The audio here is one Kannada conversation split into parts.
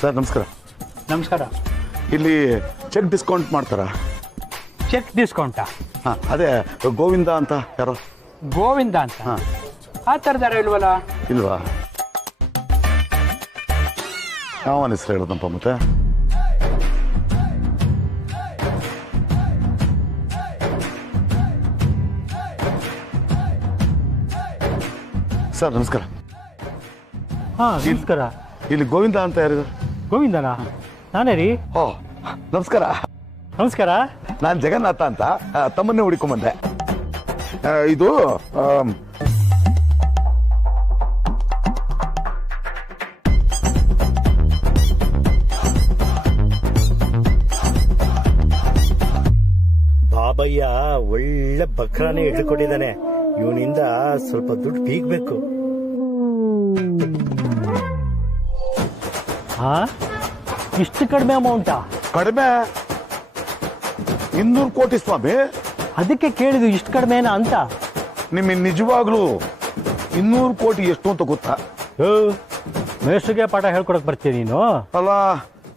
ಸರ್ ನಮಸ್ಕಾರ. ನಮಸ್ಕಾರ. ಇಲ್ಲಿ ಚೆಕ್ ಡಿಸ್ಕೌಂಟ್ ಮಾಡ್ತಾರಾ? ಚೆಕ್ ಡಿಸ್ಕೌಂಟಾ? ಹಾಂ, ಅದೇ ಗೋವಿಂದ ಅಂತ ಯಾರೋ. ಗೋವಿಂದ ಅಂತ? ಹಾಂ. ಆ ಥರದಾರ ಇಲ್ವಲ್ಲ? ಇಲ್ವಾ? ಯಾವನ ಹೆಸರು ಹೇಳೋದಪ್ಪ ಮತ್ತೆ? ಸರ್ ನಮಸ್ಕಾರ. ಹಾಂ ನಮಸ್ಕಾರ. ಇಲ್ಲಿ ಗೋವಿಂದ ಅಂತ ಯಾರು? ಗೋವಿಂದನಾ? ನಾನೇ ರೀ. ಓ ನಮಸ್ಕಾರ. ನಮಸ್ಕಾರ. ನಾನು ಜಗನ್ನಾಥ ಅಂತ ತಮ್ಮನ್ನೇ ಹುಡುಕೊಂಬಂದೆ. ಇದು ಬಾಬಯ್ಯ ಒಳ್ಳೆ ಬಕ್ರಾನೇ ಹಿಡ್ಕೊಂಡಿದ್ದಾನೆ. ಇವನಿಂದ ಸ್ವಲ್ಪ ದುಡ್ಡು ಪೀಕ್ಬೇಕು. ಹಾ, ಇಷ್ಟು ಕಡಿಮೆ ಅಮೌಂಟಾ? ಕಡಿಮೆ 200 ಕೋಟಿ ಸ್ವಾಮಿ. ಅದಕ್ಕೆ ಕೇಳಿದ್ದು ಇಷ್ಟು ಕಡಿಮೆನಾ ಅಂತ. ನಿಮಗೆ ನಿಜವಾಗ್ಲೂ 200 ಕೋಟಿ ಎಷ್ಟು ಅಂತ ಗೊತ್ತಾ? ಮೇಷ್ಟ್ರಿಗೆ ಪಾಠ ಹೇಳ್ಕೊಡಕ್ ಬರ್ತೀನಿ ನೀನು? ಅಲ್ಲ,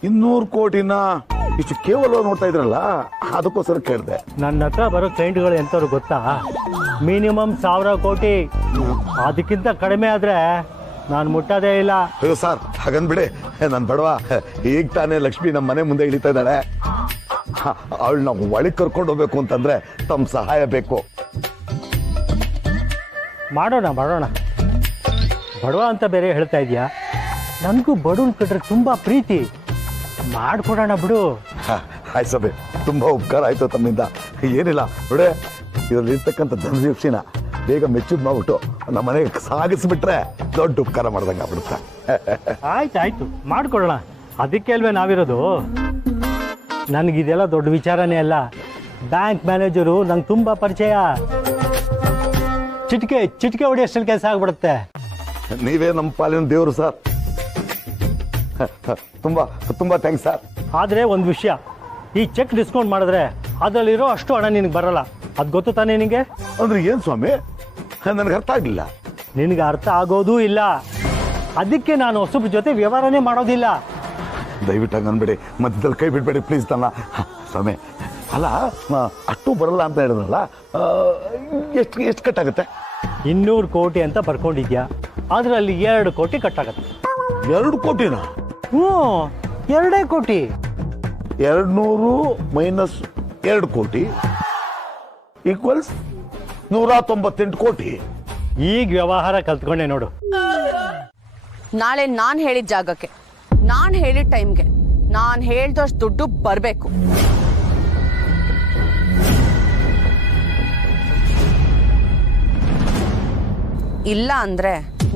200 ಕೋಟಿನ ಇಷ್ಟು ಕೇವಲ ನೋಡ್ತಾ ಇದ್ರಲ್ಲ, ಅದಕ್ಕೋಸ್ಕರ ಕೇಳಿದೆ. ನನ್ನ ಹತ್ರ ಬರೋ ಕ್ಲೈಂಟ್ಗಳು ಎಂತವ್ರು ಗೊತ್ತಾ? ಮಿನಿಮಮ್ 1000 ಕೋಟಿ. ಅದಕ್ಕಿಂತ ಕಡಿಮೆ ಆದ್ರೆ ನಾನು ಮುಟ್ಟೋದೇ ಇಲ್ಲ. ಅಯ್ಯೋ ಸರ್, ಹಾಗಂದ್ಬಿಡಿ, ನಾನು ಬಡವ. ಈಗ ತಾನೇ ಲಕ್ಷ್ಮಿ ನಮ್ಮ ಮನೆ ಮುಂದೆ ಇಳಿತಾ ಇದ್ದಾಳೆ. ಅವಳು ನಾವು ಒಳಗೆ ಕರ್ಕೊಂಡು ಹೋಗ್ಬೇಕು ಅಂತಂದ್ರೆ ತಮ್ಮ ಸಹಾಯ ಬೇಕು. ಮಾಡೋಣ ಮಾಡೋಣ. ಬಡವ ಅಂತ ಬೇರೆ ಹೇಳ್ತಾ ಇದೀಯಾ? ನನಗೂ ಬಡವನ್ ಕಟ್ರೆ ತುಂಬಾ ಪ್ರೀತಿ. ಮಾಡ್ಕೊಡೋಣ ಬಿಡು. ಆಯ್ತು ಸಬೆ, ತುಂಬಾ ಉಪಕಾರ ಆಯ್ತು ತಮ್ಮಿಂದ. ಏನಿಲ್ಲ ನೋಡೆ, ಇದರಲ್ಲಿ ಇರ್ತಕ್ಕಂಥ ಧನದೀಪ್ಸಿನ ಬೇಗ ಮೆಚ್ಚೂರ್ ಮಾಡ್ಬಿಟ್ಟು ನಮ್ಮ ಮನೆಗೆ ಸಾಗಿಸ್ಬಿಟ್ರೆ ದೊಡ್ಡ ಉಪಕಾರ ಮಾಡ್ದಂಗೆ ಆಗ್ಬಿಡುತ್ತೆ. ಆಯ್ತು ಮಾಡ್ಕೊಡೋಣ. ಅದಕ್ಕೆ ಅಲ್ವೇ ನಾವಿರೋದು. ನನಗಿದೆಲ್ಲ ದೊಡ್ಡ ವಿಚಾರನೇ ಅಲ್ಲ. ಬ್ಯಾಂಕ್ ಮ್ಯಾನೇಜರು ನಂಗೆ ತುಂಬಾ ಪರಿಚಯ. ಚಿಟಿಕೆ ಹೊಡೆಯಷ್ಟಲ್ಲಿ ಕೆಲಸ ಆಗ್ಬಿಡುತ್ತೆ. ನೀವೇ ನಮ್ಮ ಪಾಲಿನ ದೇವರು ಸರ್. ತುಂಬಾ ತುಂಬಾ ಥ್ಯಾಂಕ್ಸ್ ಸರ್. ಆದರೆ ಒಂದು ವಿಷಯ, ಈ ಚೆಕ್ ಡಿಸ್ಕೌಂಟ್ ಮಾಡಿದ್ರೆ ಅದರಲ್ಲಿರೋ ಅಷ್ಟು ಹಣ ನಿನಗೆ ಬರಲ್ಲ. ಅದು ಗೊತ್ತು ತಾನೇ ನಿನಗೆ? ಅಂದ್ರೆ ಏನು ಸ್ವಾಮಿ? ನನಗೆ ಅರ್ಥ ಆಗಲಿಲ್ಲ. ನಿನಗೆ ಅರ್ಥ ಆಗೋದೂ ಇಲ್ಲ. ಅದಕ್ಕೆ ನಾನು ಹೊಸಬ್ರ ಜೊತೆ ವ್ಯವಹಾರನೇ ಮಾಡೋದಿಲ್ಲ. ದಯವಿಟ್ಟು ಹಂಗೆ ಅನ್ಬೇಡಿ, ಮಧ್ಯದಲ್ಲಿ ಕೈ ಬಿಡಬೇಡಿ ಪ್ಲೀಸ್. ತನ್ನ ಸ್ವಾಮಿ, ಅಲ್ಲ ಅಷ್ಟು ಬರಲ್ಲ ಅಂತ ಹೇಳಿದ್ರಲ್ಲ, ಎಷ್ಟು ಕಟ್ಟಾಗುತ್ತೆ? 200 ಕೋಟಿ ಅಂತ ಬರ್ಕೊಂಡಿದ್ಯಾ, ಅದರಲ್ಲಿ 2 ಕೋಟಿ ಕಟ್ಟಾಗತ್ತೆ. 2 ಕೋಟಿನಾ? 2 ಕೋಟಿ. 200 ಮೈನಸ್ 2 ಕೋಟಿ ಈಕ್ವಲ್ಸ್ 198 ಕೋಟಿ. ಈಗ ವ್ಯವಹಾರ ಕಲ್ತ್ಕೊಂಡೆ ನೋಡು. ನಾಳೆ ನಾನ್ ಹೇಳಿದ ಜಾಗಕ್ಕೆ, ನಾನ್ ಹೇಳಿದ ಟೈಮ್ಗೆ, ನಾನ್ ಹೇಳ್ದಷ್ಟು ದುಡ್ಡು ಬರ್ಬೇಕು. ಇಲ್ಲ ಅಂದ್ರೆ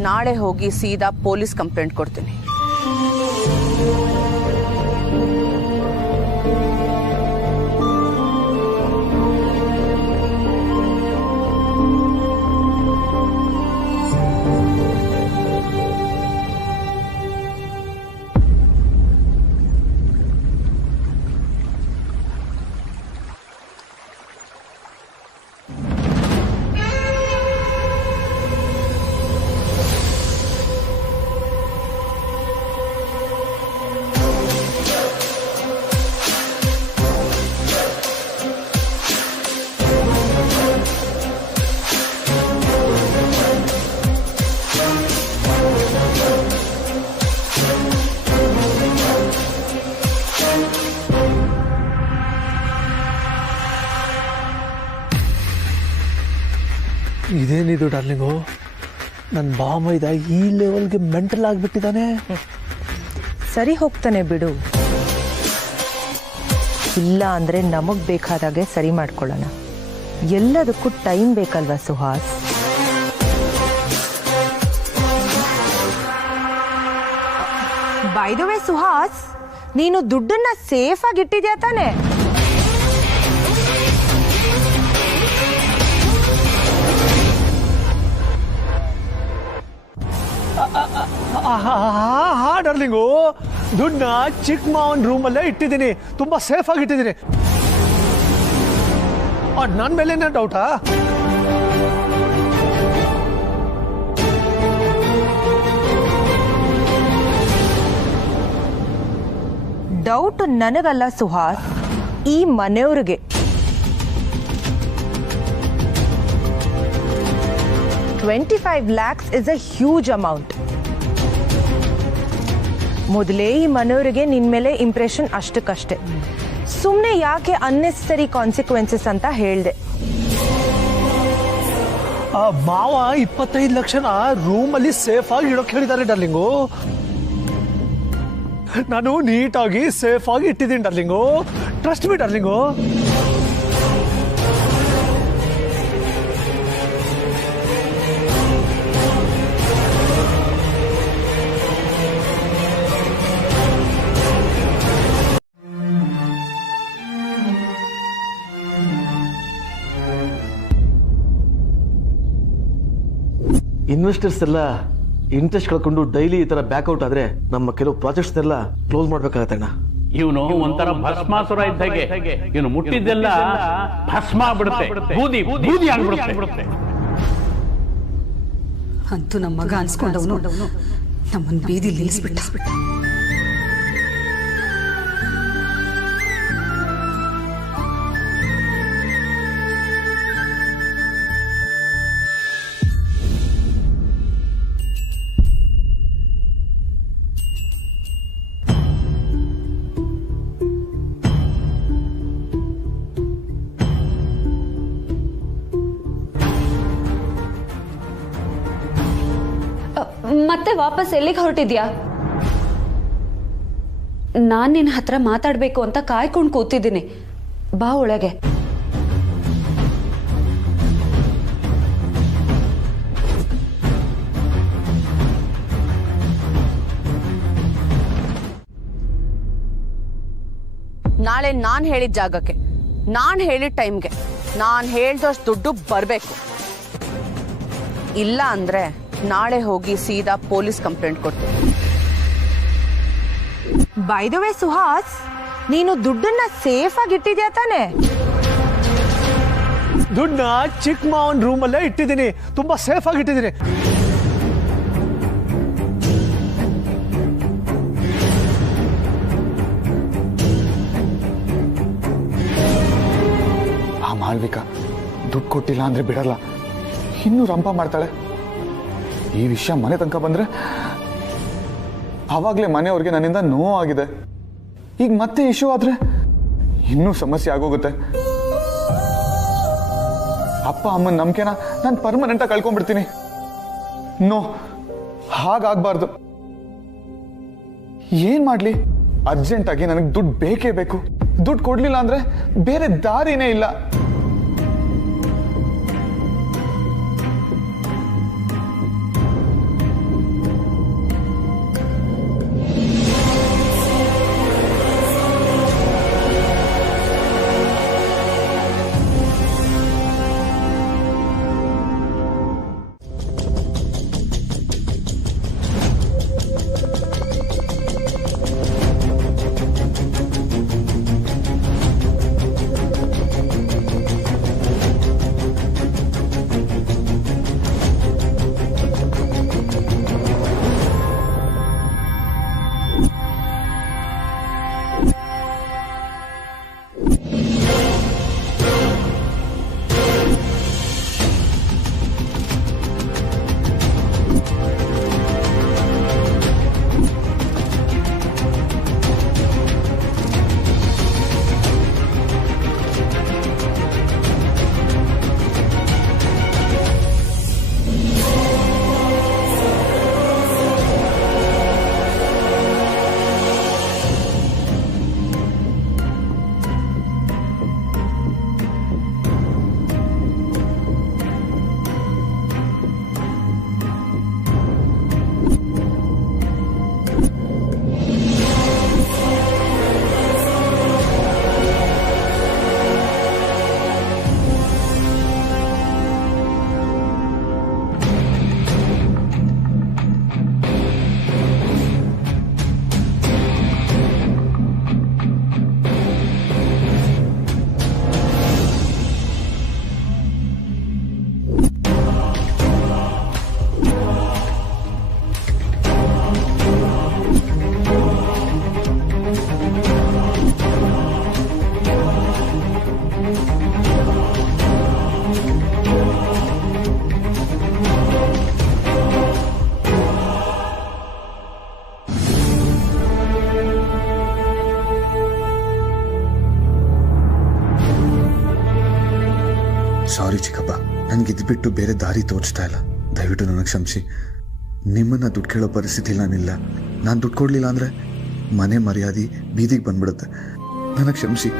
ನಾಳೆ ಹೋಗಿ ಸೀದಾ ಪೊಲೀಸ್ ಕಂಪ್ಲೇಂಟ್ ಕೊಡ್ತೀನಿ. ಇದೇನಿದು ಡಾರ್ಲಿಂಗು, ನನ್ನ ಬಾಮೈದ ಈ ಲೆವೆಲ್ಗೆ ಮೆಂಟಲ್ ಆಗಿಬಿಟ್ಟಿದ್ದಾನೆ. ಸರಿ ಹೋಗ್ತಾನೆ ಬಿಡು. ಇಲ್ಲ ಅಂದರೆ ನಮಗೆ ಬೇಕಾದಾಗೆ ಸರಿ ಮಾಡ್ಕೊಳ್ಳೋಣ. ಎಲ್ಲದಕ್ಕೂ ಟೈಮ್ ಬೇಕಲ್ವಾ Suhas? By the way Suhas, ನೀನು ದುಡ್ಡನ್ನ ಸೇಫ್ ಆಗಿ ಇಟ್ಟಿದ್ಯಾ ತಾನೆ? ಹಾ ಡಾರ್ಲಿಂಗು, ದುಡ್ಡನ್ನ ಚಿಕ್ಕ ಮಾವನ್ ರೂಮಲ್ಲೇ ಇಟ್ಟಿದ್ದೀನಿ. ತುಂಬಾ ಸೇಫ್ ಆಗಿ ಇಟ್ಟಿದ್ದೀನಿ. ನನ್ನ ಮೇಲೇನೇ ಡೌಟಾ? ಡೌಟ್ ನನಗಲ್ಲ ಸುಹಾಸ್, ಈ ಮನೆಯವ್ರಿಗೆ. 25 lakhs is a huge amount. ಮೊದಲೇ ಈ ಮನೆಯವರಿಗೆ ನಿನ್ ಮೇಲೆ ಇಂಪ್ರೆಷನ್ ಅಷ್ಟಕ್ಕಷ್ಟೇ. ಸುಮ್ಮನೆ ಯಾಕೆ ಅನ್ನೆಸರಿ ಕಾನ್ಸಿಕ್ವೆನ್ಸಸ್ ಅಂತ ಹೇಳ್ದೆ. ಮಾವ 25 ಲಕ್ಷನ ರೂಮಲ್ಲಿ ಸೇಫ್ ಆಗಿ ಇಡೋಕೆ ಹೇಳಿದ್ದಾರೆ ಡಾರ್ಲಿಂಗು. ನಾನು ನೀಟಾಗಿ ಸೇಫ್ ಆಗಿ ಇಟ್ಟಿದ್ದೀನಿ darling. Trust me darling. Investors ಎಲ್ಲ ಇಂಟ್ರೆಸ್ಟ್ ಕಳ್ಕೊಂಡು ಡೈಲಿ ಈ ತರ ಬ್ಯಾಕ್ಔಟ್ ಆದ್ರೆ ನಮ್ಮ ಕೆಲವು ಪ್ರಾಜೆಕ್ಟ್ಸ್ ಎಲ್ಲ ಕ್ಲೋಸ್ ಮಾಡ್ಬೇಕಾಗತ್ತೆ ಅಣ್ಣ. ಇವನು ಒಂಥರ ಭಸ್ಮಾಸುರ ಇದ್ದಾಗೆ. ಇವನು ಮುಟ್ಟಿದ್ದೆಲ್ಲ ಭಸ್ಮ ಆಗ್ಬಿಡುತ್ತೆ, ಬೂದಿ ಬೂದಿ ಆಗ್ಬಿಡುತ್ತೆ. ಅಂತೂ ನಮ್ಮ ಮಗ ಅನ್ಸ್ಕೊಂಡವನು ನಮ್ಮನ್ನು ಬೀದಿ ನಿಲ್ಲಿಸ್ಬಿಟ್ಟ. ಮತ್ತೆ ವಾಪಸ್ ಎಲ್ಲಿಗೆ ಹೊರಟಿದ್ಯಾ? ನಾನ್ ನಿನ್ನ ಹತ್ರ ಮಾತಾಡ್ಬೇಕು ಅಂತ ಕಾಯ್ಕೊಂಡು ಕೂತಿದ್ದೀನಿ. ಬಾ ಒಳಗೆ. ನಾಳೆ ನಾನ್ ಹೇಳಿದ ಜಾಗಕ್ಕೆ, ನಾನ್ ಹೇಳಿದ ಟೈಮ್ಗೆ, ನಾನ್ ಹೇಳ್ದಷ್ಟು ದುಡ್ಡು ಬರ್ಬೇಕು. ಇಲ್ಲ ಅಂದ್ರೆ ನಾಳೆ ಹೋಗಿ ಸೀದಾ ಪೊಲೀಸ್ ಕಂಪ್ಲೇಂಟ್ ಕೊಡ್ತೀನಿ. ಬೈ ದ ವೇ ಸುಹಾಸ್, ನೀನು ದುಡ್ಡನ್ನ ಸೇಫ್ ಆಗಿ ಇಟ್ಟಿದ್ಯಾ ತಾನೆ? ದುಡ್ಡನ್ನ ಚಿಕ್ಕ ಮಾವನ್ ರೂಮಲ್ಲೇ ಇಟ್ಟಿದ್ದೀನಿ. ತುಂಬಾ ಸೇಫ್ ಆಗಿ ಇಟ್ಟಿದ್ದೀನಿ. ಆ ಮಾಲ್ವಿಕಾ ದುಡ್ಡು ಕೊಟ್ಟಿಲ್ಲ ಅಂದ್ರೆ ಬಿಡಲ್ಲ, ಇನ್ನೂ ರಂಪ ಮಾಡ್ತಾಳೆ. ಈ ವಿಷಯ ಮನೆ ತನಕ ಬಂದ್ರೆ ಆವಾಗಲೇ ಮನೆಯವ್ರಿಗೆ ನನ್ನಿಂದ ನೋವು ಆಗಿದೆ. ಈಗ ಮತ್ತೆ ಇಶ್ಯೂ ಆದ್ರೆ ಇನ್ನೂ ಸಮಸ್ಯೆ ಆಗೋಗುತ್ತೆ. ಅಪ್ಪ ಅಮ್ಮನ ನಂಬಿಕೆನ ನಾನು ಪರ್ಮನೆಂಟ್ ಆಗಿ ಕಳ್ಕೊಂಡ್ಬಿಡ್ತೀನಿ. ನೋ, ಹಾಗಾಗ್ಬಾರ್ದು. ಏನ್ ಮಾಡ್ಲಿ? ಅರ್ಜೆಂಟ್ ಆಗಿ ನನಗೆ ದುಡ್ಡು ಬೇಕೇ ಬೇಕು. ದುಡ್ಡು ಕೊಡ್ಲಿಲ್ಲ ಅಂದ್ರೆ ಬೇರೆ ದಾರಿನೇ ಇಲ್ಲ. ಸಾರಿ ಚಿಕ್ಕಪ್ಪ, ನನಗೆ ಬಿಟ್ಟು ಬೇರೆ ದಾರಿ ತೋರಿಸ್ತಾ ಇಲ್ಲ. ದಯವಿಟ್ಟು ನನಗೆ ಕ್ಷಮಿಸಿ. ನಿಮ್ಮನ್ನು ದುಡ್ಡು ಕೇಳೋ ಪರಿಸ್ಥಿತಿ ನಾನಿಲ್ಲ. ನಾನು ದುಡ್ಡು ಕೊಡಲಿಲ್ಲ ಅಂದರೆ ಮನೆ ಮರ್ಯಾದೆ ಬೀದಿಗೆ ಬಂದ್ಬಿಡುತ್ತೆ. ನನಗೆ ಕ್ಷಮಿಸಿ.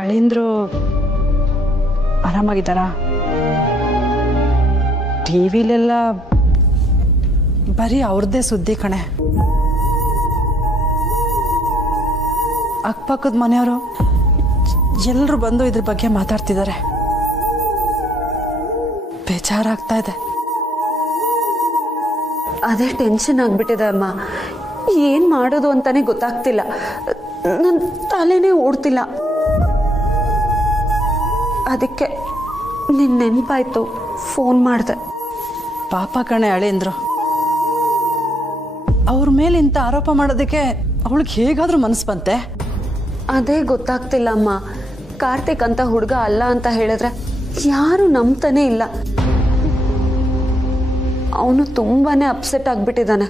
ಅಳಿಂದ್ರು ಆರಾಮಾಗಿದ್ದಾರಾ? ಟಿವಿಲೆಲ್ಲ ಬರೀ ಅವ್ರದ್ದೇ ಸುದ್ದಿ ಕಣೆ. ಅಕ್ಕಪಕ್ಕದ ಮನೆಯವರು ಎಲ್ಲರೂ ಬಂದು ಇದ್ರ ಬಗ್ಗೆ ಮಾತಾಡ್ತಿದ್ದಾರೆ. ಬೇಜಾರಾಗ್ತಾ ಇದೆ. ಅದೇ ಟೆನ್ಷನ್ ಆಗ್ಬಿಟ್ಟಿದೆ ಅಮ್ಮ. ಏನ್ ಮಾಡೋದು ಅಂತಾನೆ ಗೊತ್ತಾಗ್ತಿಲ್ಲ. ನನ್ನ ತಲೆನೇ ಓಡ್ತಿಲ್ಲ. ಅದಕ್ಕೆ ನಿನ್ನ ನೆನಪಾಯ್ತು, ಫೋನ್ ಮಾಡಿದೆ. ಪಾಪ ಕಣೆ ಅಳಿಂದ್ರು. ಅವ್ರ ಮೇಲೆ ಇಂಥ ಆರೋಪ ಮಾಡೋದಕ್ಕೆ ಅವಳಿಗೆ ಹೇಗಾದ್ರೂ ಮನಸ್ಸು ಬಂತೆ? ಅದೇ ಗೊತ್ತಾಗ್ತಿಲ್ಲ ಅಮ್ಮ. ಕಾರ್ತಿಕ್ ಅಂತ ಹುಡುಗ ಅಲ್ಲ ಅಂತ ಹೇಳಿದ್ರೆ ಯಾರು ನಂಬ್ತಾನೆ ಇಲ್ಲ. ಅವನು ತುಂಬಾನೇ ಅಪ್ಸೆಟ್ ಆಗ್ಬಿಟ್ಟಿದ್ದಾನೆ.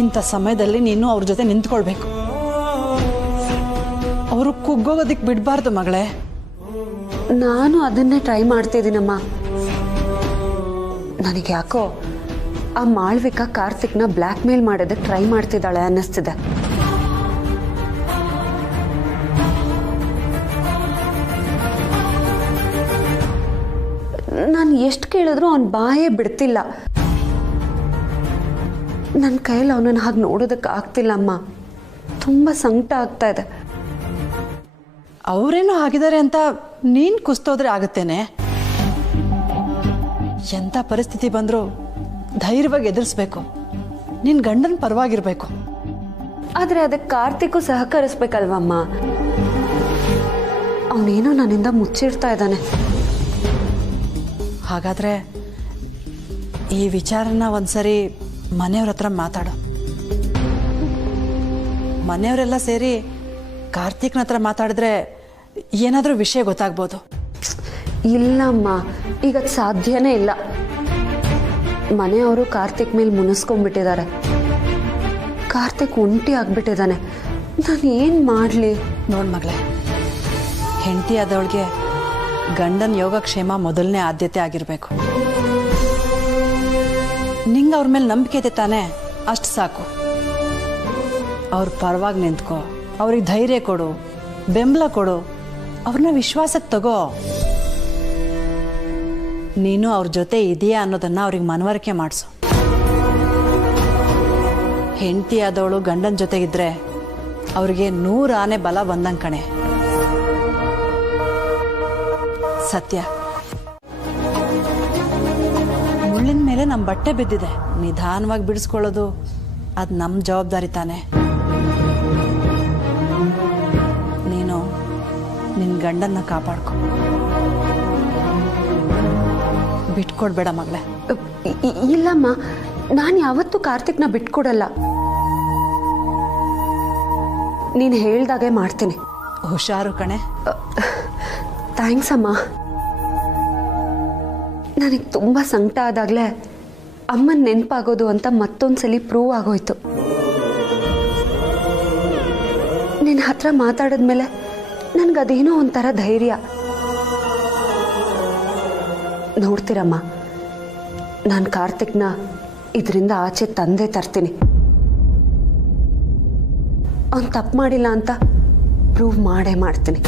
ಇಂಥ ಸಮಯದಲ್ಲಿ ನೀನು ಅವ್ರ ಜೊತೆ ನಿಂತ್ಕೊಳ್ಬೇಕು. ಅವರು ಕುಗ್ಗೋಗೋದಿಕ್ ಬಿಡಬಾರ್ದು ಮಗಳೇ. ನಾನು ಅದನ್ನೇ ಟ್ರೈ ಮಾಡ್ತಿದ್ದೀನಮ್ಮ. ನನಗೆ ಯಾಕೋ ಆ ಮಾಳ್ವಿಕಾ ಕಾರ್ತಿಕ್ನ ಬ್ಲ್ಯಾಕ್ ಮೇಲ್ ಮಾಡೋದಕ್ಕೆ ಟ್ರೈ ಮಾಡ್ತಿದ್ದಾಳೆ ಅನ್ನಿಸ್ತಿದೆ. ನಾನು ಎಷ್ಟು ಕೇಳಿದ್ರು ಅವನ ಬಾಯೇ ಬಿಡ್ತಿಲ್ಲ. ನನ್ನ ಕೈಯಲ್ಲಿ ಅವನನ್ನು ಹಾಗೆ ನೋಡೋದಕ್ಕೆ ಆಗ್ತಿಲ್ಲ ಅಮ್ಮ. ತುಂಬ ಸಂಕಟ ಆಗ್ತಾ ಇದೆ. ಅವರೇನು ಆಗಿದ್ದಾರೆ ಅಂತ ನೀನು ಕುಸ್ತೋದ್ರೆ ಆಗುತ್ತೇನೆ? ಎಂಥ ಪರಿಸ್ಥಿತಿ ಬಂದರೂ ಧೈರ್ಯವಾಗಿ ಎದುರಿಸ್ಬೇಕು. ನಿನ್ನ ಗಂಡನ ಪರವಾಗಿರ್ಬೇಕು. ಆದರೆ ಅದಕ್ಕೆ ಕಾರ್ತಿಕ್ಕು ಸಹಕರಿಸ್ಬೇಕಲ್ವಮ್ಮ. ಅವನೇನೋ ನನ್ನಿಂದ ಮುಚ್ಚಿಡ್ತಾ ಇದ್ದಾನೆ. ಹಾಗಾದರೆ ಈ ವಿಚಾರನ ಒಂದ್ಸರಿ ಮನೆಯವ್ರ ಹತ್ರ ಮಾತಾಡು. ಮನೆಯವರೆಲ್ಲ ಸೇರಿ ಕಾರ್ತಿಕ್ನ ಹತ್ರ ಮಾತಾಡಿದ್ರೆ ಏನಾದರೂ ವಿಷಯ ಗೊತ್ತಾಗ್ಬೋದು. ಇಲ್ಲಮ್ಮ, ಈಗ ಸಾಧ್ಯನೇ ಇಲ್ಲ. ಮನೆಯವರು ಕಾರ್ತಿಕ್ ಮೇಲೆ ಮುನಿಸ್ಕೊಂಡ್ಬಿಟ್ಟಿದ್ದಾರೆ. ಕಾರ್ತಿಕ್ ಒಂಟಿ ಆಗ್ಬಿಟ್ಟಿದ್ದಾನೆ. ನಾನು ಏನು ಮಾಡಲಿ? ನೋಡ್ ಮಗಳೇ, ಹೆಂಡತಿ ಆದವಳಿಗೆ ಗಂಡನ ಯೋಗಕ್ಷೇಮ ಮೊದಲನೇ ಆದ್ಯತೆ ಆಗಿರಬೇಕು. ನಿಂಗೆ ಅವ್ರ ಮೇಲೆ ನಂಬಿಕೆ ಇದೆ ತಾನೇ? ಅಷ್ಟು ಸಾಕು. ಅವ್ರ ಪರವಾಗಿ ನಿಂತ್ಕೋ, ಅವ್ರಿಗೆ ಧೈರ್ಯ ಕೊಡು, ಬೆಂಬಲ ಕೊಡು, ಅವ್ರನ್ನ ವಿಶ್ವಾಸಕ್ಕೆ ತಗೋ. ನೀನು ಅವ್ರ ಜೊತೆ ಇದೆಯಾ ಅನ್ನೋದನ್ನ ಅವ್ರಿಗೆ ಮನವರಿಕೆ ಮಾಡಿಸು. ಹೆಂಡತಿ ಆದವಳು ಗಂಡನ ಜೊತೆಗಿದ್ರೆ ಅವ್ರಿಗೆ 100 ಆನೆ ಬಲ ಬಂದಂಗೆ ಕಣೆ. ಸತ್ಯ, ಮುಳ್ಳಿನ ಮೇಲೆ ನಮ್ಮ ಬಟ್ಟೆ ಬಿದ್ದಿದೆ. ನಿಧಾನವಾಗಿ ಬಿಡಿಸ್ಕೊಳ್ಳೋದು ಅದು ನಮ್ಮ ಜವಾಬ್ದಾರಿ ತಾನೆ. ನೀನು ನಿನ್ನ ಗಂಡನ್ನ ಕಾಪಾಡ್ಕೊ. ಬಿಟ್ಕೊಡ್ಬೇಡ ಮಗಳೇ. ಇಲ್ಲಮ್ಮ, ನಾನು ಯಾವತ್ತೂ ಕಾರ್ತಿಕ್ನ ಬಿಟ್ಕೊಡಲ್ಲ. ನೀನು ಹೇಳ್ದಾಗೆ ಮಾಡ್ತೀನಿ. ಹುಷಾರು ಕಣೆ. ಥ್ಯಾಂಕ್ಸ್ ಅಮ್ಮ. ನನಗೆ ತುಂಬ ಸಂಕಟ ಆದಾಗಲೇ ಅಮ್ಮನ ನೆನಪಾಗೋದು ಅಂತ ಮತ್ತೊಂದ್ಸಲಿ ಪ್ರೂವ್ ಆಗೋಯ್ತು. ನಿನ್ನ ಹತ್ರ ಮಾತಾಡಿದ್ಮೇಲೆ ನನಗದೇನೋ ಒಂಥರ ಧೈರ್ಯ. ನೋಡ್ತೀರಮ್ಮ, ನಾನು ಕಾರ್ತಿಕ್ನ ಇದರಿಂದ ಆಚೆ ತಂದೆ ತರ್ತೀನಿ. ಅವ್ನು ತಪ್ಪು ಮಾಡಿಲ್ಲ ಅಂತ ಪ್ರೂವ್ ಮಾಡೇ ಮಾಡ್ತೀನಿ.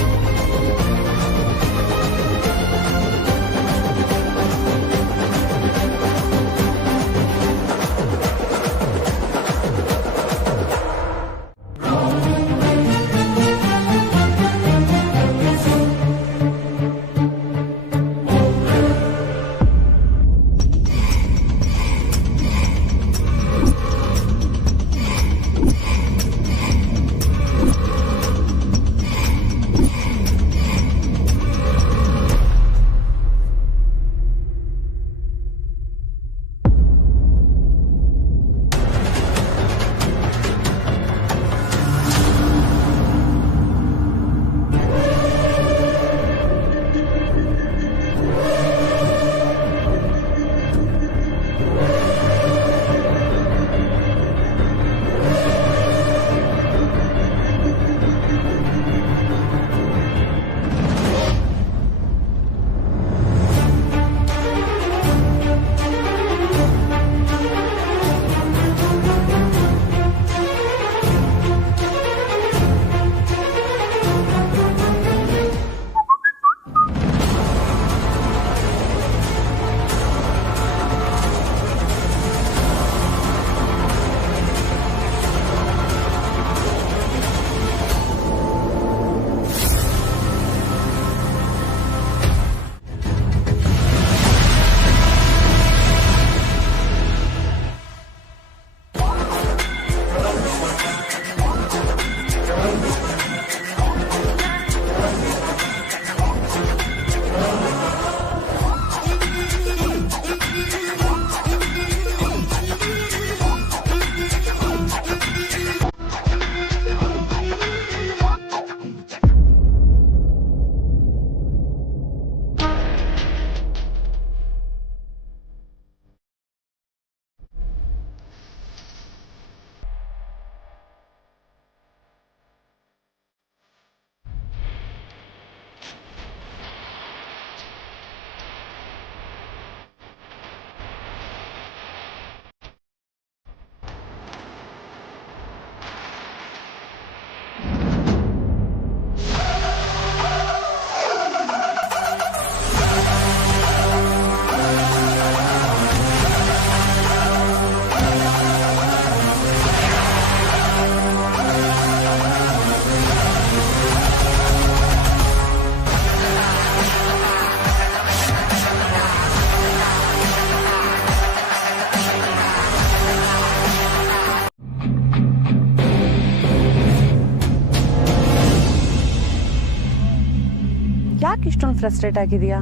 ಯಾಕೆ ಇಷ್ಟೊಂದು ಫ್ರಸ್ಟ್ರೇಟ್ ಆಗಿದೆಯಾ?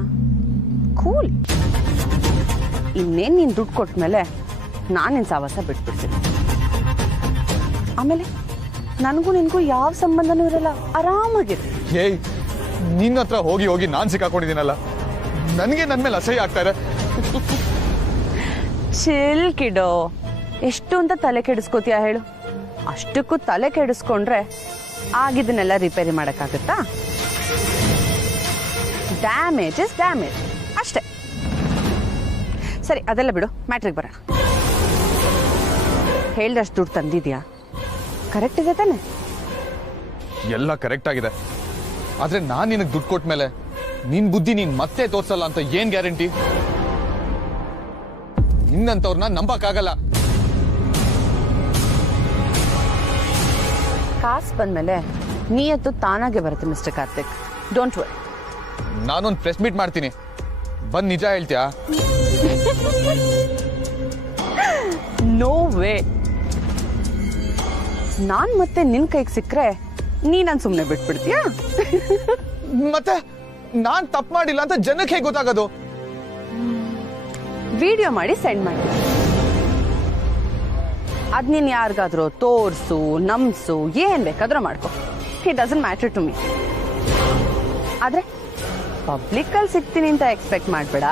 ಕೂಲ್. ಇನ್ನೇನು ನೀನು ದುಡ್ಡು ಕೊಟ್ಮೇಲೆ ನಾನು ನಿನ್ನ ಸಾವಾಸ ಬಿಟ್ಬಿಡ್ತೀನಿ. ಆಮೇಲೆ ನನಗೂ ನಿನಗೂ ಯಾವ ಸಂಬಂಧನೂ ಇರಲ್ಲ, ಆರಾಮಾಗಿರು. ಏಯ್, ನಿನ್ನ ಹತ್ರ ಹೋಗಿ ಹೋಗಿ ನಾನು ಸಿಕ್ಕಾಕೊಂಡಿದ್ದೀನಲ್ಲ, ನನಗೆ ನನ್ನ ಮೇಲೆ ಅಸಹ್ಯ ಆಗ್ತಾ ಇದೆ. ಚಿಲ್ ಕಿಡೋ, ಎಷ್ಟು ಅಂತ ತಲೆ ಕೆಡಿಸ್ಕೋತೀಯ ಹೇಳು? ಅಷ್ಟಕ್ಕೂ ತಲೆ ಕೆಡಿಸ್ಕೊಂಡ್ರೆ ಆಗಿದ್ದನ್ನೆಲ್ಲ ರಿಪೇರಿ ಮಾಡೋಕ್ಕಾಗತ್ತಾ? ಡ್ಯಾಮೇಜ್ ಇಸ್ ಡ್ಯಾಮೇಜ್ ಅಷ್ಟೇ. ಸರಿ, ಅದೆಲ್ಲ ಬಿಡು, ಮ್ಯಾಟ್ರಿಗೆ ಬರೋಣ. ಹೇಳ್ದಷ್ಟು ದುಡ್ಡು ತಂದಿದ್ಯಾ? ಕರೆಕ್ಟ್ ಇದೆ ತಾನೆ? ಎಲ್ಲ ಕರೆಕ್ಟ್ ಆಗಿದೆ. ಆದ್ರೆ ನಾನು ನಿನಗೆ ದುಡ್ಡು ಕೊಟ್ಟ ಮೇಲೆ ನಿನ್ ಬುದ್ಧಿ ನೀನ್ ಮತ್ತೆ ತೋರ್ಸಲ್ಲ ಅಂತ ಏನ್ ಗ್ಯಾರಂಟಿ? ನಿನ್ನಂತವ್ರನ್ನ ನಂಬಕ್ಕಾಗಲ್ಲ. ಕಾಸು ಬಂದ್ಮೇಲೆ ನೀಯತ್ತು ತಾನಾಗೆ ಬರುತ್ತೆ ಮಿಸ್ಟರ್ ಕಾರ್ತಿಕ್. Don't worry. ನಾನೊಂದು ಪ್ರೆಸ್ ಮೀಟ್ ಮಾಡ್ತೀನಿ, ಬಂದ್ ನಿಜ ಹೇಳ್ತೀಯಾ? No way. ನಾನ್ ಮತ್ತೆ ನಿನ್ ಕೈಗೆ ಸಿಕ್ಕರೆ ನೀ ನನ್ ಸುಮ್ಮನೆ ಬಿಟ್ಬಿಡ್ತೀಯಾ? ಮತ್ತೆ ನಾನ್ ತಪ್ಪು ಮಾಡಿಲ್ಲ ಅಂತ ಜನಕ್ಕೆ ಹೇಗೆ ಗೊತ್ತಾಗೋದು? ವಿಡಿಯೋ ಮಾಡಿ ಸೆಂಡ್ ಮಾಡಿ. ಅದ್ ನೀನ್ ಯಾರಿಗಾದ್ರೂ ತೋರ್ಸು, ನಮ್ಸು, ಏನ್ ಬೇಕಾದ್ರೂ ಮಾಡ್ಕೊ. It doesn't matter to me. ಆದ್ರೆ ಪಬ್ಲಿಕ್ ಅಲ್ಲಿ ಸಿಗ್ತೀನಿ ಅಂತ ಎಕ್ಸ್ಪೆಕ್ಟ್ ಮಾಡ್ಬೇಡ.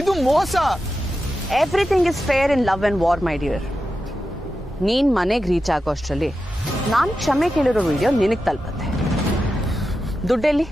ಇದು ಮೋಸ. Everything is fair in love and war my dear. ನೀನ್ ಮನೆಗೆ ರೀಚ್ ಆಗೋ ಅಷ್ಟರಲ್ಲಿ ನಾನ್ ಕ್ಷಮೆ ಕೇಳಿರೋ ವಿಡಿಯೋ ನಿನಗ್ ತಲುಪತ್ತೆ. ದುಡ್ಡೆಲ್ಲಿ?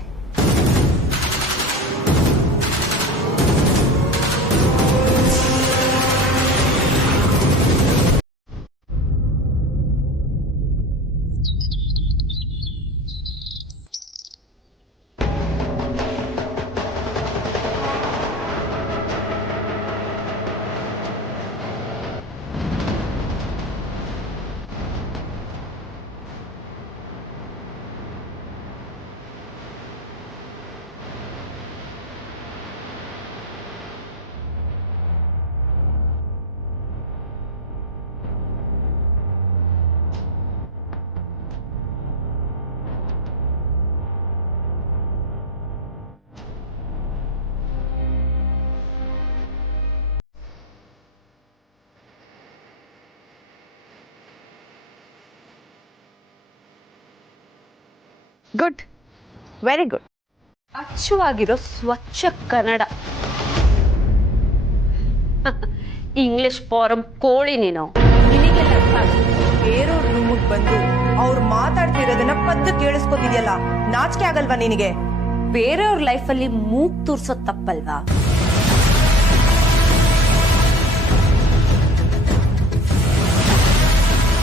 Good, very good. ಅಚ್ಚುವಾಗಿರೋ ಸ್ವಚ್ಛ ಕನ್ನಡ. ಇಂಗ್ಲಿಷ್ ಫಾರಂ ಕೋಳಿ ನೀನು. ನಿನಗೆ ಬೇರೆಯವ್ರ ರೂಮಿಗೆ ಬಂದು ಅವ್ರು ಮಾತಾಡ್ತಿರೋದನ್ನ ಕದ್ದು ಕೇಳಿಸ್ಕೊತಿದ್ಯಲ್ಲ, ನಾಚಿಕೆ ಆಗಲ್ವಾ ನಿನಗೆ? ಬೇರೆಯವ್ರ ಲೈಫಲ್ಲಿ ಮೂಗ್ ತೂರ್ಸೋದ್ ತಪ್ಪಲ್ವಾ?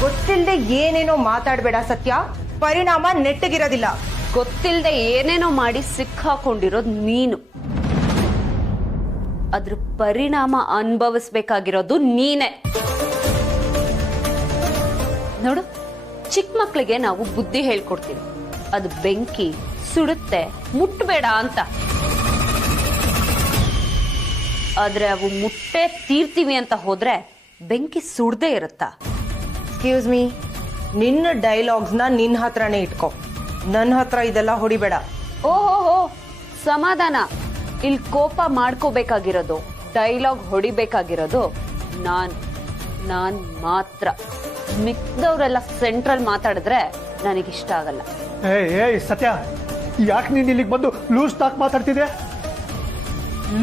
ಗೊತ್ತಿಲ್ಲದೆ ಏನೇನೋ ಮಾತಾಡ್ಬೇಡ ಸತ್ಯ. ಪರಿಣಾಮ ನೆಟ್ಟಗಿರೋದಿಲ್ಲ. ಗೊತ್ತಿಲ್ಲದೆ ಏನೇನೋ ಮಾಡಿ ಸಿಕ್ಕಾಕೊಂಡಿರೋದು ನೀನು. ಅದ್ರ ಪರಿಣಾಮ ಅನುಭವಿಸ್ಬೇಕಾಗಿರೋದು ನೀನೆ. ನೋಡು, ಚಿಕ್ಕ ಮಕ್ಳಿಗೆ ನಾವು ಬುದ್ಧಿ ಹೇಳ್ಕೊಡ್ತೀವಿ, ಅದು ಬೆಂಕಿ ಸುಡುತ್ತೆ ಮುಟ್ಟಬೇಡ ಅಂತ. ಆದ್ರೆ ಅವು ಮುಟ್ಟೆ ತೀರ್ತೀವಿ ಅಂತ ಹೋದ್ರೆ ಬೆಂಕಿ ಸುಡದೇ ಇರುತ್ತಾ? ಎಕ್ಸ್ಕ್ಯೂಸ್ ಮೀ, ನಿನ್ನ ಡೈಲಾಗ್ಸ್ನ ನಿನ್ನ ಹತ್ರನೇ ಇಟ್ಕೋ, ನನ್ನ ಹತ್ರ ಇದೆಲ್ಲ ಹೊಡಿಬೇಡ. ಓಹೋ, ಸಮಾಧಾನ. ಇಲ್ಲಿ ಕೋಪ ಮಾಡ್ಕೋಬೇಕಾಗಿರೋದು, ಡೈಲಾಗ್ ಹೊಡಿಬೇಕಾಗಿರೋದು ನಾನ್ ಮಾತ್ರ. ಮಿಕ್ದವ್ರೆಲ್ಲ ಸೆಂಟ್ರಲ್ ಮಾತಾಡಿದ್ರೆ ನನಗಿಷ್ಟ ಆಗಲ್ಲ. ಏಯ್ ಸತ್ಯ, ಯಾಕೆ ನೀನ್ ಇಲ್ಲಿಗೆ ಬಂದು ಲೂಸ್ ಟಾಕ್ ಮಾತಾಡ್ತಿದ್ದೆ?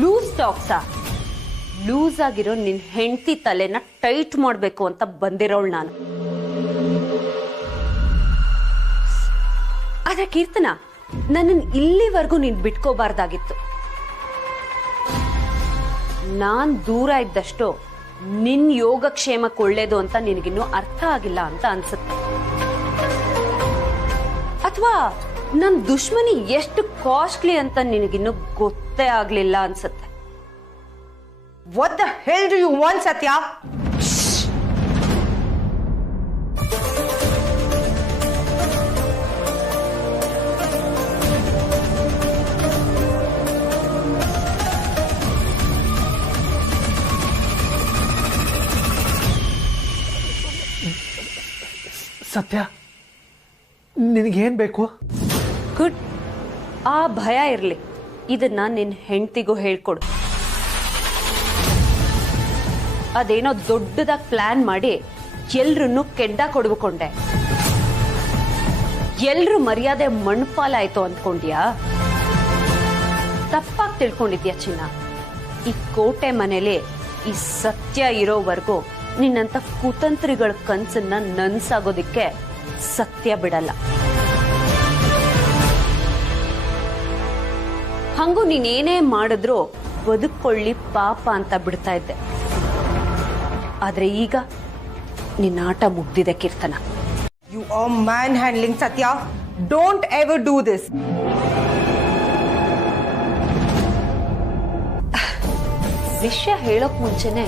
ಲೂಸ್ ಟಾಕ್ಸಾ? ಲೂಸ್ ಆಗಿರೋ ನಿನ್ ಹೆಂಡತಿ ತಲೆನ ಟೈಟ್ ಮಾಡ್ಬೇಕು ಅಂತ ಬಂದಿರೋಳು ನಾನು. ಆದ್ರೆ ಕೀರ್ತನ, ನನ್ನನ್ನು ಇಲ್ಲಿವರೆಗೂ ನೀನ್ ಬಿಟ್ಕೋಬಾರ್ದಾಗಿತ್ತು. ನಾನ್ ದೂರ ಇದ್ದಷ್ಟು ನಿನ್ ಯೋಗಕ್ಷೇಮಕ್ಕೆ ಒಳ್ಳೇದು ಅಂತ ನಿನಗಿನ್ನೂ ಅರ್ಥ ಆಗಿಲ್ಲ ಅಂತ ಅನ್ಸುತ್ತೆ. ಅಥವಾ ನನ್ ದುಶ್ಮನಿ ಎಷ್ಟು ಕಾಸ್ಟ್ಲಿ ಅಂತ ನಿನಗಿನ್ನೂ ಗೊತ್ತೇ ಆಗ್ಲಿಲ್ಲ ಅನ್ಸುತ್ತೆ. What the hell do you want, Satya? ಸತ್ಯ, ನಿನಗೇನು ಬೇಕು? ಗುಡ್. ಆ ಭಯ ಇರಲಿ. ಇದನ್ನ ನಿನ್ನ ಹೆಂಡತಿಗೂ ಹೇಳ್ಕೊಡು. ಅದೇನೋ ದೊಡ್ಡದಾಗಿ ಪ್ಲಾನ್ ಮಾಡಿ ಎಲ್ರನ್ನೂ ಕೆಡ್ಡ ಕೊಡ್ಕೊಂಡೆ. ಎಲ್ರು ಮರ್ಯಾದೆ ಮಣ್ಪಾಲಾಯ್ತು ಅಂದ್ಕೊಂಡ್ಯಾ? ತಪ್ಪಾಗಿ ತಿಳ್ಕೊಂಡಿದ್ಯಾ ಚಿನ್ನ. ಈ ಕೋಟೆ ಮನೇಲಿ ಈ ಸತ್ಯ ಇರೋವರೆಗೂ ನಿನ್ನಂತ ಕುತಂತ್ರಿಗಳ ಕನ್ಸನ್ನ ನನ್ಸಾಗೋದಿಕ್ಕೆ ಸತ್ಯ ಬಿಡಲ್ಲ. ಹಂಗೂ ನೀನೇನೇ ಮಾಡಿದ್ರು ಬದುಕೊಳ್ಳಿ ಪಾಪ ಅಂತ ಬಿಡ್ತಾ ಇದ್ದೆ. ಆದ್ರೆ ಈಗ ನಿನ್ನ ಆಟ ಮುಗ್ದಿದೆ ಕೀರ್ತನ. ಯು ಆರ್ ಮ್ಯಾನ್ ಹ್ಯಾಂಡ್ಲಿಂಗ್ ಸತ್ಯ. Don't ever do this. ವಿಷಯ ಹೇಳೋಕ್ ಮುಂಚೆನೆ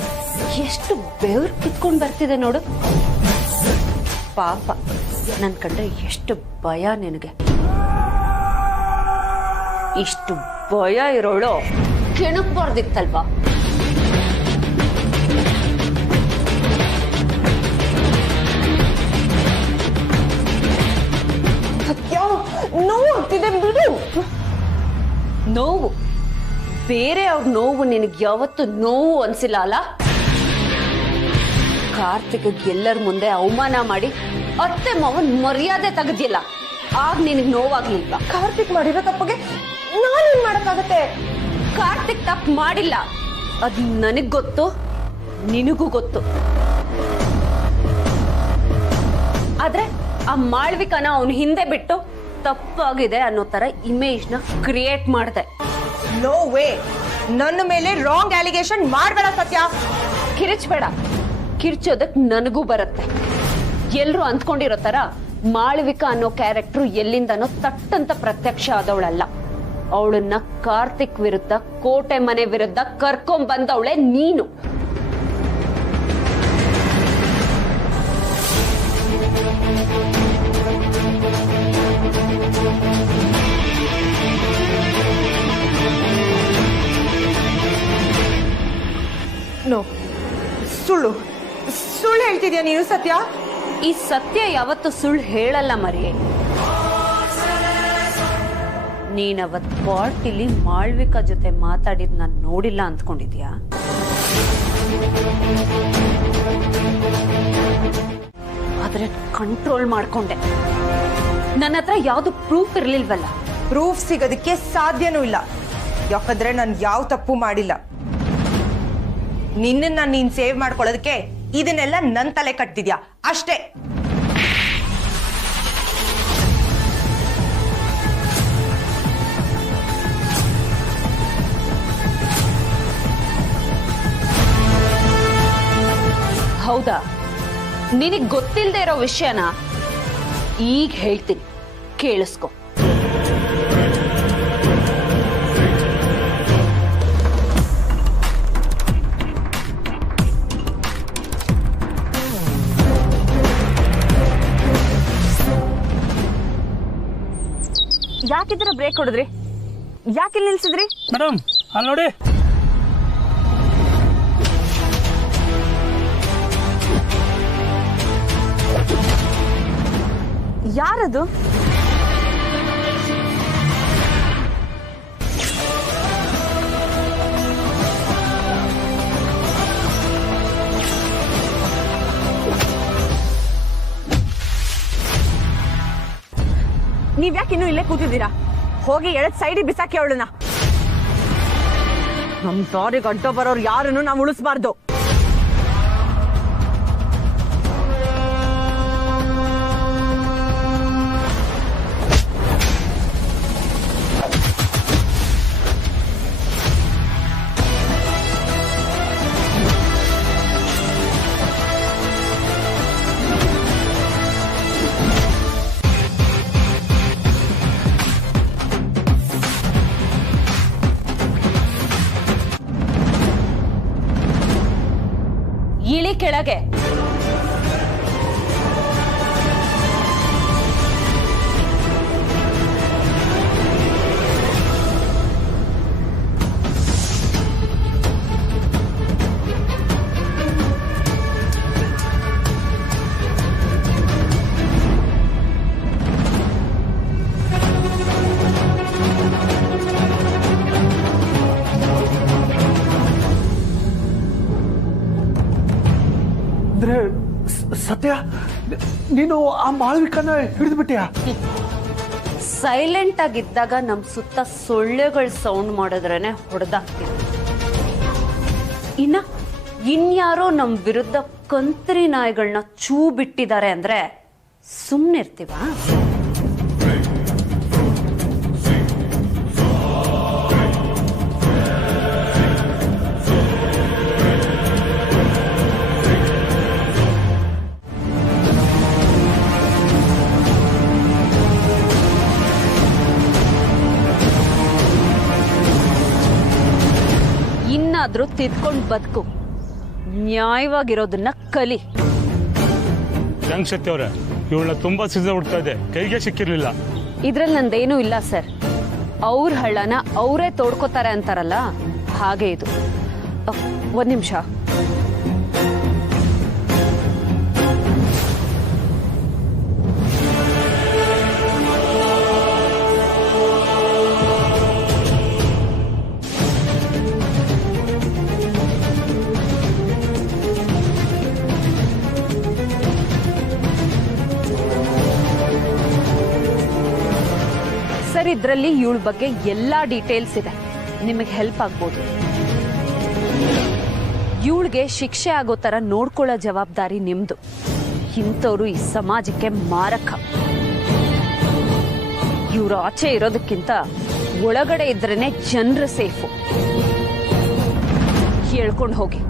ಎಷ್ಟು ಬೆವರು ಕಿತ್ಕೊಂಡ್ ಬರ್ತಿದೆ ನೋಡು. ಪಾಪ ನನ್ ಕಂಡ್ರೆ ಎಷ್ಟು ಭಯ ನಿನಗೆ. ಇಷ್ಟು ಭಯ ಇರೋಳು ಕೆಣಕ್ಬಾರ್ದಿತ್ತಲ್ವಾ? ನೋವು ಆಗ್ತಿದೆ ಬಿಡು. ನೋವು ಬೇರೆ ಅವ್ರ ನೋವು ನಿನಗೆ ಯಾವತ್ತು ನೋವು ಅನ್ಸಿಲ್ಲ ಅಲ್ಲ? ಕಾರ್ತಿಕ್ ಎಲ್ಲರ ಮುಂದೆ ಅವಮಾನ ಮಾಡಿ ಅತ್ತೆ ಮಾವನ್ ಮರ್ಯಾದೆ ತೆಗೆದಿಲ್ಲ, ಆಗ ನಿನಗೆ ನೋವಾಗ್ಲಿಲ್ವಾ? ಕಾರ್ತಿಕ್ ಮಾಡಿರೋ ತಪ್ಪಿಗೆ ನಾನೇನ್ ಮಾಡಕ್ಕಾಗತ್ತೆ? ಕಾರ್ತಿಕ್ ತಪ್ಪು ಮಾಡಿಲ್ಲ, ಅದ್ ನನಗ್ ಗೊತ್ತು, ನಿನಗೂ ಗೊತ್ತು. ಆದ್ರೆ ಆ ಮಾಳ್ವಿಕನ ಅವನು ಹಿಂದೆ ಬಿಟ್ಟು ತಪ್ಪಾಗಿದೆ ಅನ್ನೋ ತರ ಇಮೇಜ್ ನ ಕ್ರಿಯೇಟ್ ಮಾಡಿದೆ. No way. ನನ್ನ ಮೇಲೆ ರಾಂಗ್ ಅಲಿಗೇಷನ್ ಮಾಡಬೇಡ ಸತ್ಯ. ಕಿರಿಚ್ಬೇಡ. ಕಿರ್ಚೋದಕ್ ನನಗೂ ಬರುತ್ತೆ. ಎಲ್ರು ಅಂದ್ಕೊಂಡಿರೋ ತರ ಮಾಳ್ವಿಕಾ ಅನ್ನೋ ಕ್ಯಾರೆಕ್ಟರ್ ಎಲ್ಲಿಂದನೋ ತಟ್ಟಂತ ಪ್ರತ್ಯಕ್ಷ ಆದವಳಲ್ಲ. ಅವಳನ್ನ ಕಾರ್ತಿಕ್ ವಿರುದ್ಧ, ಕೋಟೆ ಮನೆ ವಿರುದ್ಧ ಕರ್ಕೊಂಡ್ ಬಂದವಳೆ ನೀನು. ನೋ, ಸುಳ್ಳು ಸುಳ್ಳು ಹೇಳ್ತಿದ್ಯಾ ನೀನು ಸತ್ಯ? ಈ ಸತ್ಯ ಯಾವತ್ತು ಸುಳ್ಳು ಹೇಳಲ್ಲ ಮರಿಯೇ. ನೀನವತ್ ಪಾರ್ಟಿಲಿ ಮಾಳ್ವಿಕಾ ಜೊತೆ ಮಾತಾಡಿದ್ ನಾನು ನೋಡಿಲ್ಲ ಅಂದ್ಕೊಂಡಿದ್ಯಾ? ಆದ್ರೆ ಕಂಟ್ರೋಲ್ ಮಾಡ್ಕೊಂಡೆ. ನನ್ನ ಹತ್ರ ಯಾವ್ದು ಪ್ರೂಫ್ ಇರ್ಲಿಲ್ವಲ್ಲ. ಪ್ರೂಫ್ ಸಿಗೋದಕ್ಕೆ ಸಾಧ್ಯನೂ ಇಲ್ಲ. ಯಾಕಂದ್ರೆ ನಾನು ಯಾವ ತಪ್ಪು ಮಾಡಿಲ್ಲ. ನಿನ್ನ ನೀನ್ ಸೇವ್ ಮಾಡ್ಕೊಳ್ಳೋದಕ್ಕೆ ಇದನ್ನೆಲ್ಲ ನನ್ ತಲೆ ಕಟ್ತಿದ್ಯಾ ಅಷ್ಟೇ. ಹೌದಾ? ನಿನಗ್ ಗೊತ್ತಿಲ್ಲದೆ ಇರೋ ವಿಷಯನ ಈಗ ಹೇಳ್ತೀನಿ, ಕೇಳಿಸ್ಕೊ. ಯಾಕಿದ್ರ ಬ್ರೇಕ್ ಹೊಡೆದ್ರಿ? ಯಾಕೆ ನಿಲ್ಸಿದ್ರಿ? ಮೇಡಮ್ ಅಲ್ಲಿ ನೋಡಿ. ಯಾರದು? ನೀವ್ಯಾಕೆ ಇನ್ನೂ ಇಲ್ಲೇ ಕೂತಿದ್ದೀರಾ? ಹೋಗಿ ಎಳದ್ ಸೈಡಿಗೆ ಬಿಸಾಕಿ ಅವಳನ್ನ. ನಮ್ ದಾರಿಗೆ ಅಡ್ಡ ಬರೋರು ಯಾರನ್ನು ನಾವು ಉಳಿಸಬಾರ್ದು. ಇಳಿ ಕೆಳಗೆ. ಅಂದ್ರೆ ಸತ್ಯ ನೀನು ಆ ಮಾಳವಿಕನ ಹಿಡಿದ್ಬಿಟ್ಯಾ? ಸೈಲೆಂಟ್ ಆಗಿದ್ದಾಗ ನಮ್ ಸುತ್ತ ಸೊಳ್ಳೆಗಳು ಸೌಂಡ್ ಮಾಡಿದ್ರೇನೆ ಹೊಡೆದಾಕ್ತೀವಿ. ಇನ್ಯಾರೋ ನಮ್ ವಿರುದ್ಧ ಕಂತ್ರಿ ನಾಯಿಗಳನ್ನ ಚೂ ಬಿಟ್ಟಿದ್ದಾರೆ ಅಂದ್ರೆ ಸುಮ್ನಿರ್ತೀವ? ಇನ್ನಾದ್ರೂ ತಿದ್ಕೊಂಡ್ ಬದುಕು, ನ್ಯಾಯವಾಗಿರೋದನ್ನ ಕಲಿ. ಹೆಂಗ್ ಶಕ್ತಿ ಅವ್ರೆ, ಇವಳನ್ನ ತುಂಬಾ ಸಿದ್ಧ ಹುಡ್ತಾ ಇದೆ, ಕೈಗೆ ಸಿಕ್ಕಿರ್ಲಿಲ್ಲ. ಇದ್ರಲ್ಲಿ ನಂದೇನೂ ಇಲ್ಲ ಸರ್. ಅವ್ರ ಹಳ್ಳನ ಅವರೇ ತೋಡ್ಕೋತಾರೆ ಅಂತಾರಲ್ಲ, ಹಾಗೆ ಇದು. ಒಂದ್ ನಿಮಿಷ. ಸರ್, ಇದ್ರಲ್ಲಿ ಇವಳ ಬಗ್ಗೆ ಎಲ್ಲಾ ಡೀಟೇಲ್ಸ್ ಇದೆ, ನಿಮಗೆ ಹೆಲ್ಪ್ ಆಗ್ಬೋದು. ಇವಳಿಗೆ ಶಿಕ್ಷೆ ಆಗೋ ತರ ನೋಡ್ಕೊಳ್ಳೋ ಜವಾಬ್ದಾರಿ ನಿಮ್ದು. ಇಂಥವ್ರು ಈ ಸಮಾಜಕ್ಕೆ ಮಾರಕ. ಇವ್ರು ಆಚೆ ಇರೋದಕ್ಕಿಂತ ಒಳಗಡೆ ಇದ್ರೇನೆ ಜನರು ಸೇಫು. ಹೇಳ್ಕೊಂಡು ಹೋಗಿ.